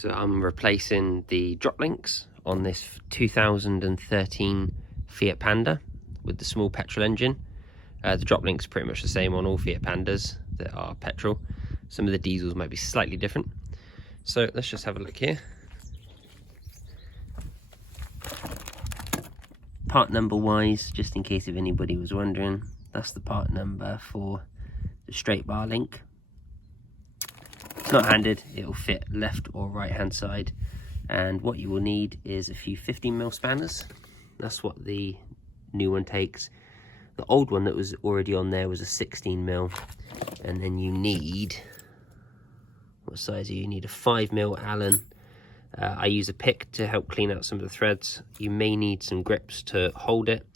So I'm replacing the Droplinks on this 2013 Fiat Panda with the small petrol engine. The Droplink's pretty much the same on all Fiat Pandas that are petrol. Some of the diesels might be slightly different. So let's just have a look here. Part number wise, just in case if anybody was wondering, that's the part number for the straight bar link. It's not handed, it'll fit left or right hand side, and what you will need is a few 15mm spanners. That's what the new one takes. The old one that was already on there was a 16mm, and then you need, what size do you need? A 5mm Allen. I use a pick to help clean out some of the threads. You may need some grips to hold it,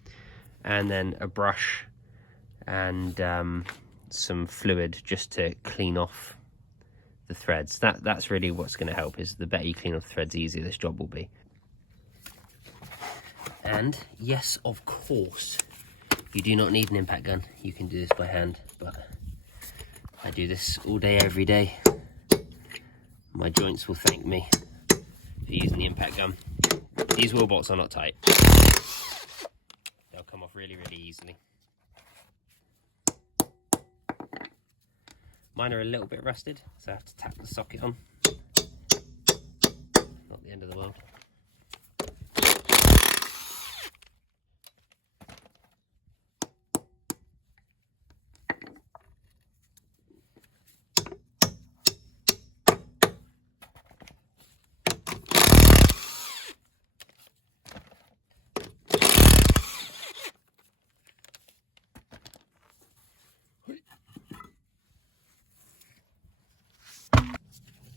and then a brush and some fluid just to clean off the threads. That's really what's going to help. Is the better you clean off the threads, the easier this job will be. And yes, of course, you do not need an impact gun. You can do this by hand, but I do this all day, every day. My joints will thank me for using the impact gun. These wheel bolts are not tight. They'll come off really, really easily. Mine are a little bit rusted, so I have to tap the socket on. Not the end of the world.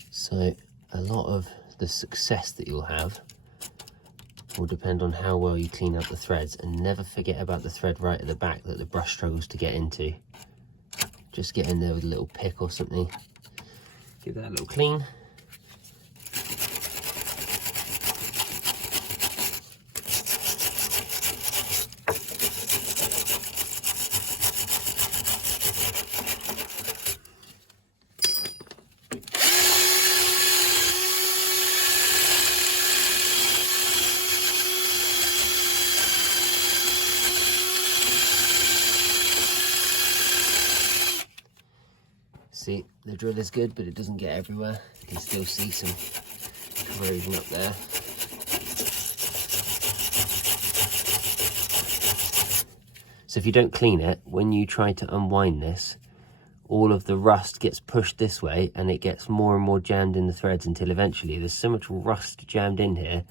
So a lot of the success that you'll have will depend on how well you clean up the threads, and never forget about the thread right at the back that the brush struggles to get into. Just get in there with a little pick or something, give that a little clean. See, the drill is good, but it doesn't get everywhere. You can still see some corrosion up there. So if you don't clean it, when you try to unwind this, all of the rust gets pushed this way and it gets more and more jammed in the threads until eventually there's so much rust jammed in here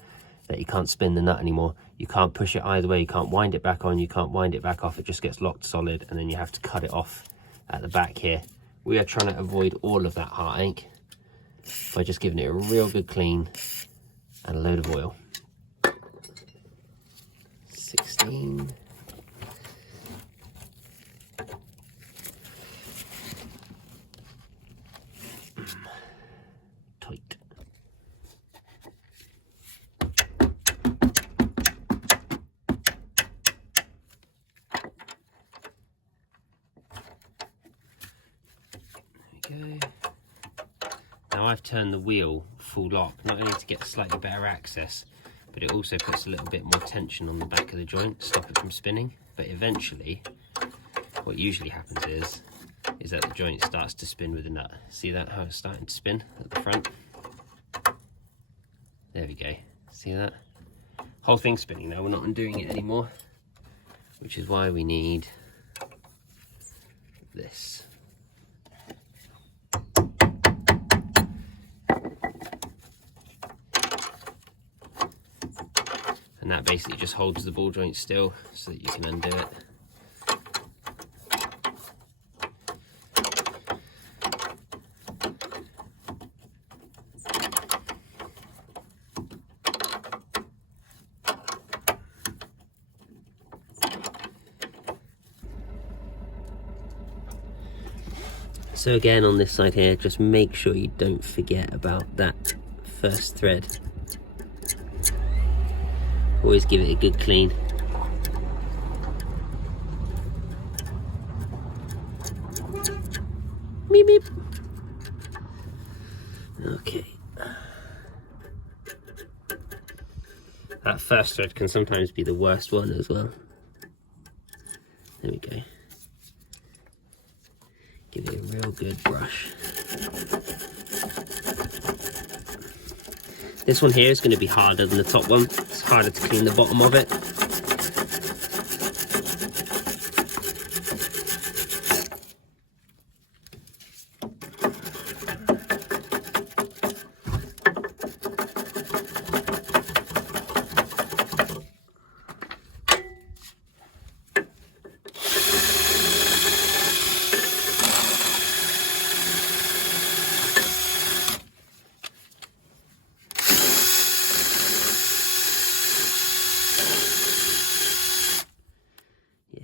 that you can't spin the nut anymore. You can't push it either way. You can't wind it back on, you can't wind it back off. It just gets locked solid, and then you have to cut it off at the back here. We are trying to avoid all of that heartache by just giving it a real good clean and a load of oil. 16. Tight. Go. Now I've turned the wheel full lock, not only to get slightly better access, but it also puts a little bit more tension on the back of the joint, stop it from spinning. But eventually, what usually happens is that the joint starts to spin with the nut. See that, how it's starting to spin at the front? There we go, see that? Whole thing's spinning now, we're not undoing it anymore, which is why we need this. And that basically just holds the ball joint still so that you can undo it. So again, on this side here, just make sure you don't forget about that first thread. Always give it a good clean. Beep beep. Okay. That first thread can sometimes be the worst one as well. There we go. Give it a real good brush. This one here is going to be harder than the top one. It's harder to clean the bottom of it.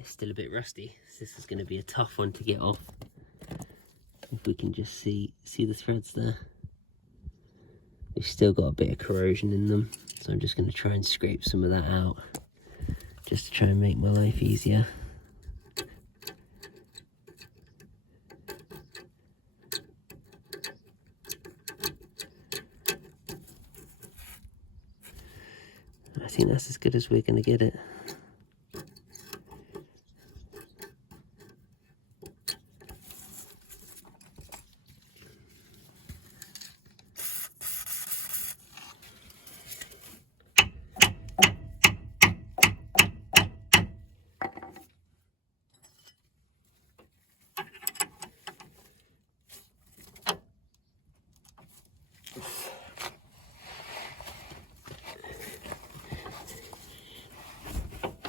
Still a bit rusty. This is going to be a tough one to get off. If we can just see the threads there. They've still got a bit of corrosion in them, so I'm just going to try and scrape some of that out, just to try and make my life easier. I think that's as good as we're going to get it.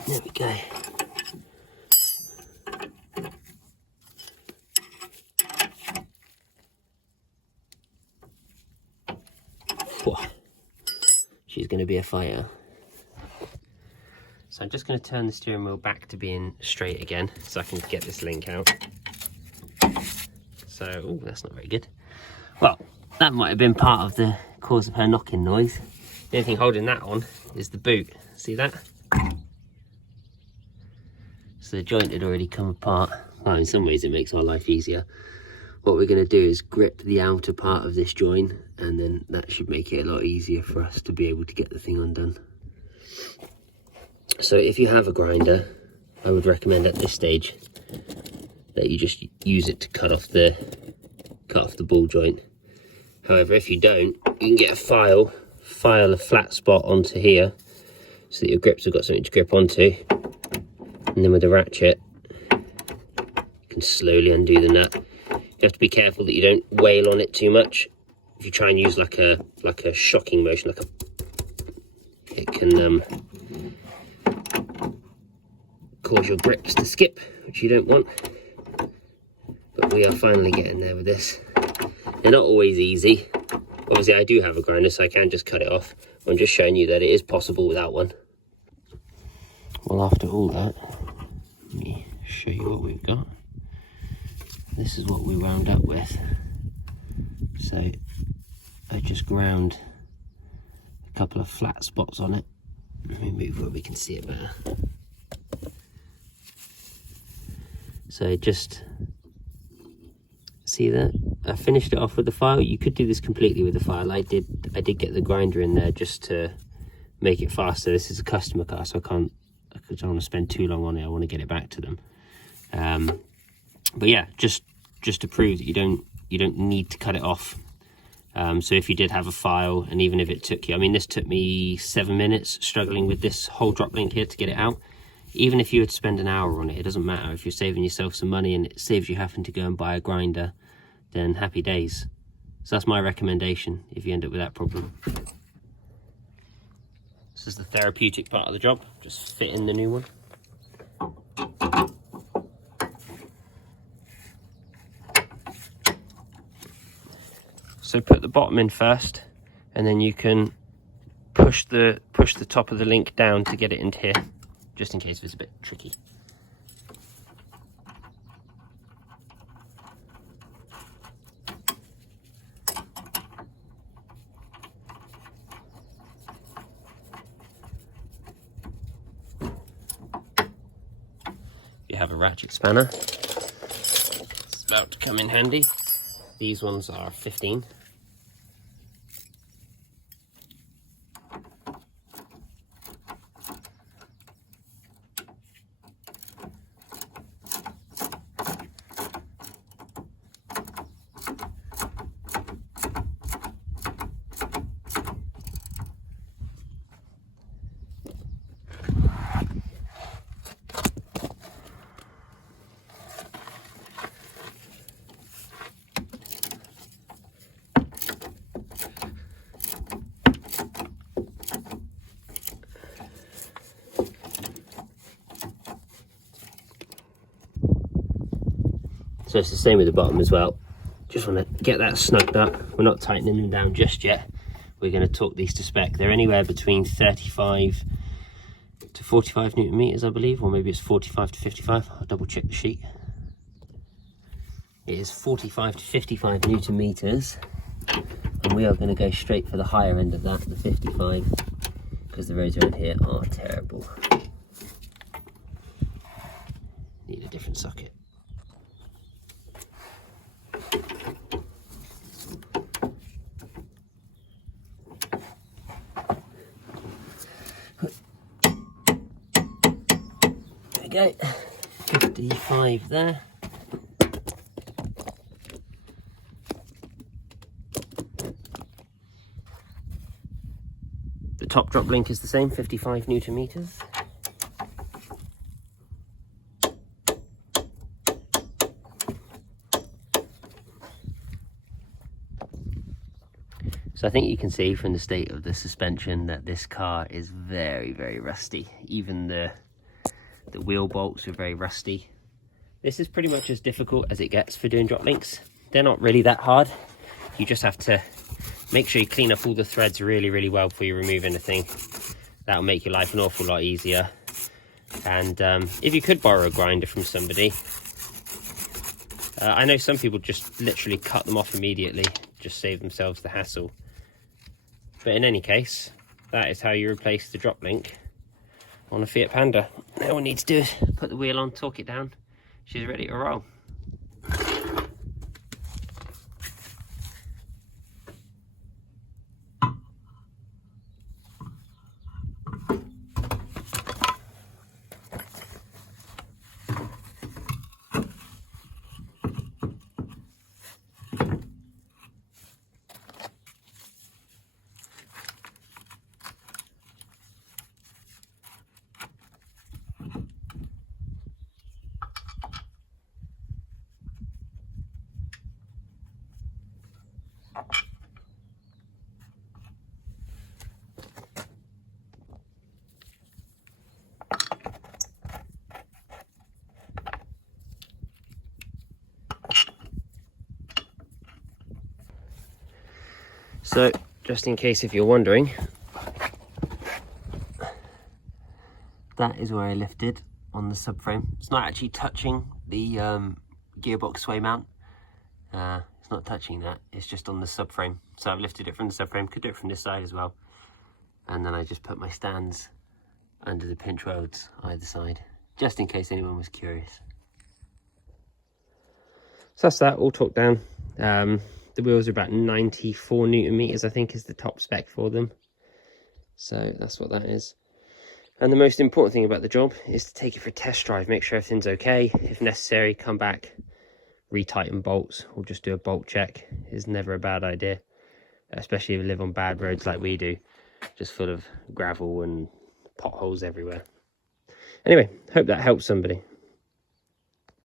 There we go. Whoa. She's going to be a fighter. So I'm just going to turn the steering wheel back to being straight again so I can get this link out. So, oh, that's not very good. Well, that might have been part of the cause of her knocking noise. The only thing holding that on is the boot. See that? So the joint had already come apart. Well, in some ways it makes our life easier. What we're going to do is grip the outer part of this joint, and then that should make it a lot easier for us to be able to get the thing undone. So if you have a grinder, I would recommend at this stage that you just use it to cut off the ball joint. However, if you don't, you can get a file a flat spot onto here so that your grips have got something to grip onto, and then with a ratchet you can slowly undo the nut. You have to be careful that you don't wail on it too much. If you try and use like a shocking motion, it can cause your grips to skip, which you don't want. But we are finally getting there with this. They're not always easy. Obviously I do have a grinder, so I can just cut it off. I'm just showing you that it is possible without one. Well, after all that, let me show you what we've got. This is what we wound up with. So I just ground a couple of flat spots on it. Let me move where we can see it better. So just see that? I finished it off with the file. You could do this completely with the file. I did get the grinder in there just to make it faster. This is a customer car, so I don't want to spend too long on it. I want to get it back to them. But yeah, just to prove that you don't need to cut it off. So if you did have a file, and even if it took you, I mean, this took me 7 minutes struggling with this whole Droplink here to get it out. Even if you would spend an hour on it, it doesn't matter. If you're saving yourself some money and it saves you having to go and buy a grinder, then happy days. So that's my recommendation if you end up with that problem. This is the therapeutic part of the job, just fit in the new one. So put the bottom in first, and then you can push the top of the link down to get it into here, just in case it's a bit tricky. You have a ratchet spanner, it's about to come in handy. These ones are 15. So it's the same with the bottom as well. Just want to get that snugged up. We're not tightening them down just yet. We're going to torque these to spec. They're anywhere between 35 to 45 Newton meters, I believe, or maybe it's 45 to 55. I'll double check the sheet. It is 45 to 55 Newton meters, and we are going to go straight for the higher end of that, the 55, because the roads around here are terrible. Need a different socket. There we go, 55 there. The top drop link is the same, 55 Newton meters. So I think you can see from the state of the suspension that this car is very, very rusty. Even the wheel bolts are very rusty. This is pretty much as difficult as it gets for doing drop links. They're not really that hard. You just have to make sure you clean up all the threads really, really well before you remove anything. That'll make your life an awful lot easier. And if you could borrow a grinder from somebody, I know some people just literally cut them off immediately, just save themselves the hassle. But in any case, that is how you replace the drop link on a Fiat Panda. All we need to do is put the wheel on, torque it down. She's ready to roll. So, just in case if you're wondering, that is where I lifted on the subframe. It's not actually touching the gearbox sway mount. It's not touching that, it's just on the subframe. So I've lifted it from the subframe, could do it from this side as well. And then I just put my stands under the pinch welds either side, just in case anyone was curious. So that's that, all torqued down. The wheels are about 94 Newton meters, I think, is the top spec for them. So that's what that is. And the most important thing about the job is to take it for a test drive, make sure everything's okay. If necessary, come back, retighten bolts, or just do a bolt check. Is never a bad idea, especially if you live on bad roads like we do, just full of gravel and potholes everywhere. Anyway, hope that helps somebody.